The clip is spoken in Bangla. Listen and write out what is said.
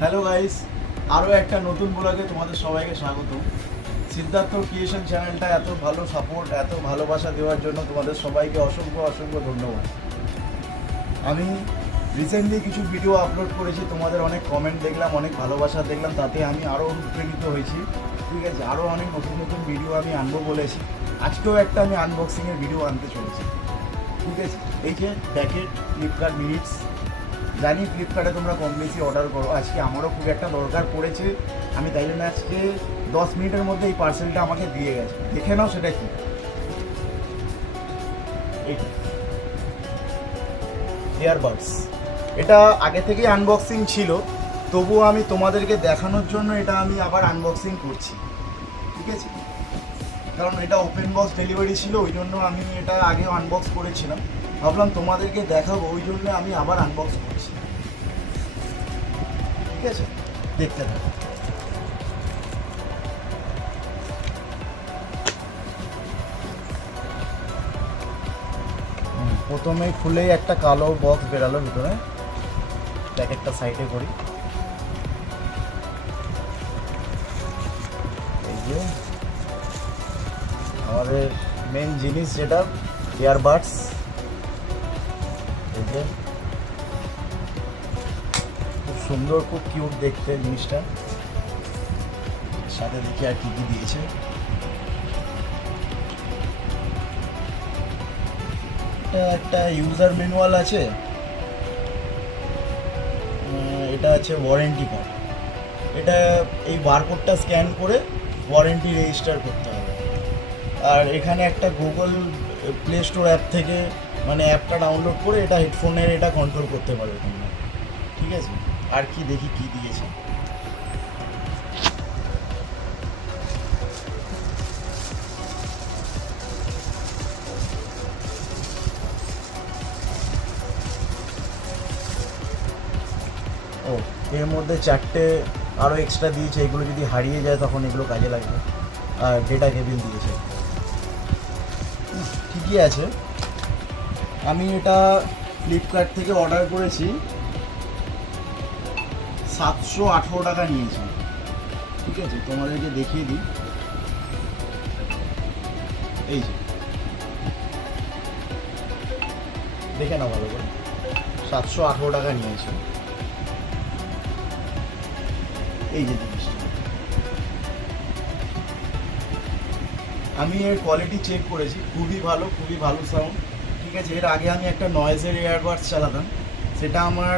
হ্যালো গাইস, আরও একটা নতুন ব্লগে তোমাদের সবাইকে স্বাগত। সিদ্ধার্থ ক্রিয়েশন চ্যানেলটা এত ভালো সাপোর্ট, এত ভালোবাসা দেওয়ার জন্য তোমাদের সবাইকে অসংখ্য অসংখ্য ধন্যবাদ। আমি রিসেন্টলি কিছু ভিডিও আপলোড করেছি, তোমাদের অনেক কমেন্ট দেখলাম, অনেক ভালোবাসা দেখলাম, তাতে আমি আরও অনুপ্রাণিত হয়েছি। ঠিক আছে, আরও অনেক নতুন নতুন ভিডিও আমি আনবো বলেছি। আজকেও একটা আমি আনবক্সিংয়ের ভিডিও আনতে চলেছি। ঠিক আছে, এই যে প্যাকেট ফ্লিপকার্ট মিনিটস, জানি ফ্লিপকার্টে তোমরা কম বেশি অর্ডার করো, আজকে আমারও খুব একটা দরকার পড়েছে, আমি তাই জন্য আজকে 10 মিনিটের মধ্যে এই পার্সেলটা আমাকে দিয়ে গেছে। দেখে নাও সেটা কি। এইটা ইয়ারবাডস, এটা আগে থেকেই আনবক্সিং ছিল, তবুও আমি তোমাদেরকে দেখানোর জন্য এটা আমি আবার আনবক্সিং করছি। ঠিক আছে, কারণ এটা ওপেন বক্স ডেলিভারি ছিল, ওই জন্য আমি এটা আগেও আনবক্স করেছিলাম, ভাবলাম তোমাদেরকে দেখাবো, ওই জন্য আমি আবার আনবক্স করছি। ঠিক আছে, দেখতে থাকো। প্রথমেই খুলেই একটা কালো বক্স বেরালো ভিতরে, প্যাকেটটা সাইডে করি। এই যে আমাদের মেন জিনিস, যেটা ইয়ারবাডস। এই যে খুব সুন্দর, খুব কিউট দেখতে জিনিসটা। সাথে দেখি আর কি কি দিয়েছে। একটা ইউজার ম্যানুয়াল আছে, এটা আছে ওয়ারেন্টি কার্ড। এটা এই বারকোডটা স্ক্যান করে ওয়ারেন্টি রেজিস্টার করতে হবে। আর এখানে একটা গুগল প্লে স্টোর অ্যাপ থেকে মানে অ্যাপটা ডাউনলোড করে এটা হেডফোনের এটা কন্ট্রোল করতে পারবে তোমরা। ঠিক আছে, আর কি দেখি কি দিয়েছে। ও, এর মধ্যে 4টে আরও এক্সট্রা দিয়েছে, এগুলো যদি হারিয়ে যায় তখন এগুলো কাজে লাগবে। আর ডেটা কেবিল দিয়েছে। ঠিকই আছে। আমি এটা ফ্লিপকার্ট থেকে অর্ডার করেছি, 718 টাকা নিয়েছি। ঠিক আছে, তোমাদেরকে দেখিয়ে দিই। এই যে দেখে নাও ভালো করে, 718 টাকা নিয়েছি। এই যে জিনিসটা, আমি এর কোয়ালিটি চেক করেছি, খুবই ভালো, খুবই ভালো সাউন্ড। ঠিক আছে, এর আগে আমি একটা নয়েজের ইয়ারবাডস চালাতাম, সেটা আমার